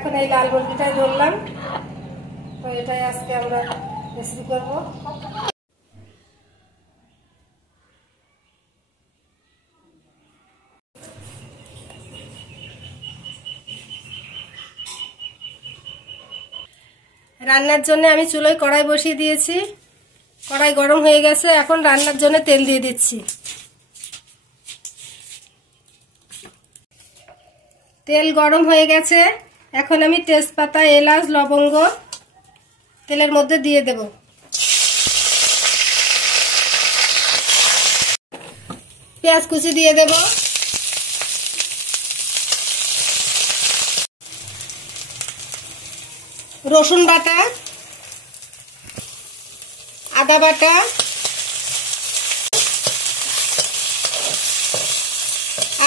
এখন এই লাল মুরগিটাই ধরলাম, তো এটাই আজকে আমরা রেসিপি করবো। রান্নার জন্য আমি চুলোয় কড়াই বসিয়ে দিয়েছি, কড়াই গরম হয়ে গেছে। এখন রান্নার জন্য তেল দিয়ে দিচ্ছি। তেল গরম হয়ে গেছে, এখন আমি তেজপাতা, এলাচ, লবঙ্গ তেলের মধ্যে দিয়ে দেব। পেঁয়াজ কুচি দিয়ে দেব, রসুন বাটা, আদা বাটা,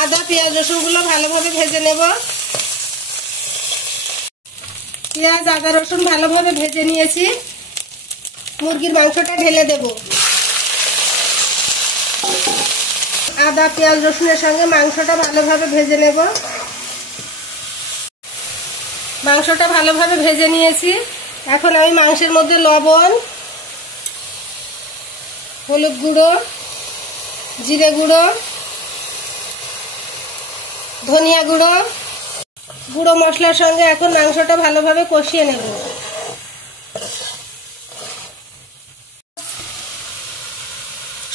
আদা পেঁয়াজ রসুনগুলো ভালোভাবে ভেজে নেব। পেঁয়াজ আদা রসুন ভালোভাবে ভেজে নিয়েছি, মুরগির মাংসটা ঢেলে দেব। আদা পেঁয়াজ রসুনের সঙ্গে মাংসটা ভালোভাবে ভেজে নেব। মাংসটা ভালোভাবে ভেজে নিয়েছি। এখন আমি মাংসের মধ্যে লবণ, হলুদ গুঁড়ো, জিরে গুঁড়ো, ধনিয়া গুঁড়ো, গুঁড়ো মশলার সঙ্গে এখন মাংসটা ভালোভাবে কষিয়ে নেব।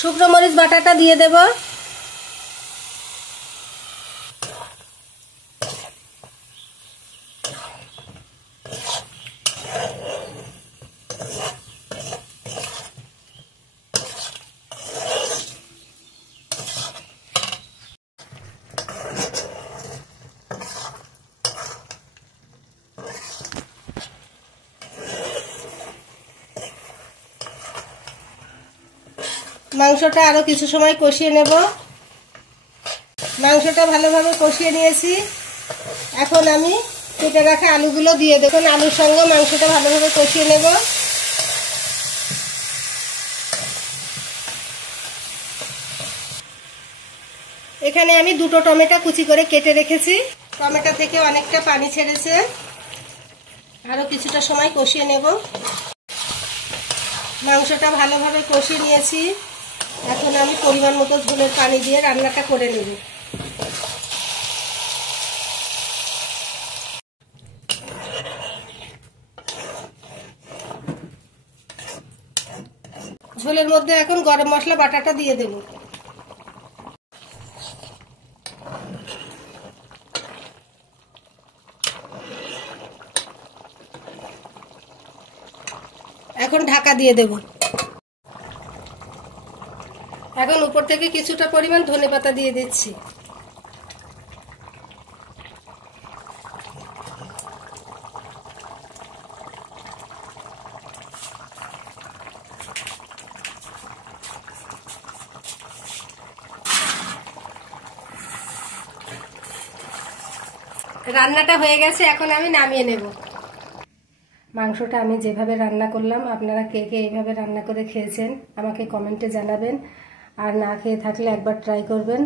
শুকনো মরিচ বাটাটা দিয়ে দেব। মাংসটা আরো কিছু সময় কষিয়ে নেব। মাংসটা ভালোভাবে কষিয়ে নিয়েছি। এখন আমি কেটে রাখা আলুগুলো দিয়ে দেব। আলুর সঙ্গে মাংসটা ভালোভাবে কষিয়ে নেব। এখানে আমি দুটো টমেটো কুচি করে কেটে রেখেছি। টমেটো থেকে অনেকটা পানি ছেড়েছে, আরো কিছুটা সময় কষিয়ে নেব। মাংসটা ভালোভাবে কষিয়ে নিয়েছি। এখন আমি পরিমাণ মতো ঝোলের পানি দিয়ে রান্নাটা করে নেব। ঝোলের মধ্যে এখন গরম মশলা বাটাটা দিয়ে দেব। এখন ঢাকা দিয়ে দেব। এখন উপর থেকে কিছুটা পরিমাণ ধনেপাতা দিয়ে দিচ্ছি। রান্নাটা হয়ে গেছে, এখন আমি নামিয়ে নেব। মাংসটা আমি যেভাবে রান্না করলাম, আপনারা কে কে এইভাবে রান্না করে খেয়েছেন আমাকে কমেন্টে জানাবেন। আর না খেয়ে থাকলে একবার ট্রাই করবেন।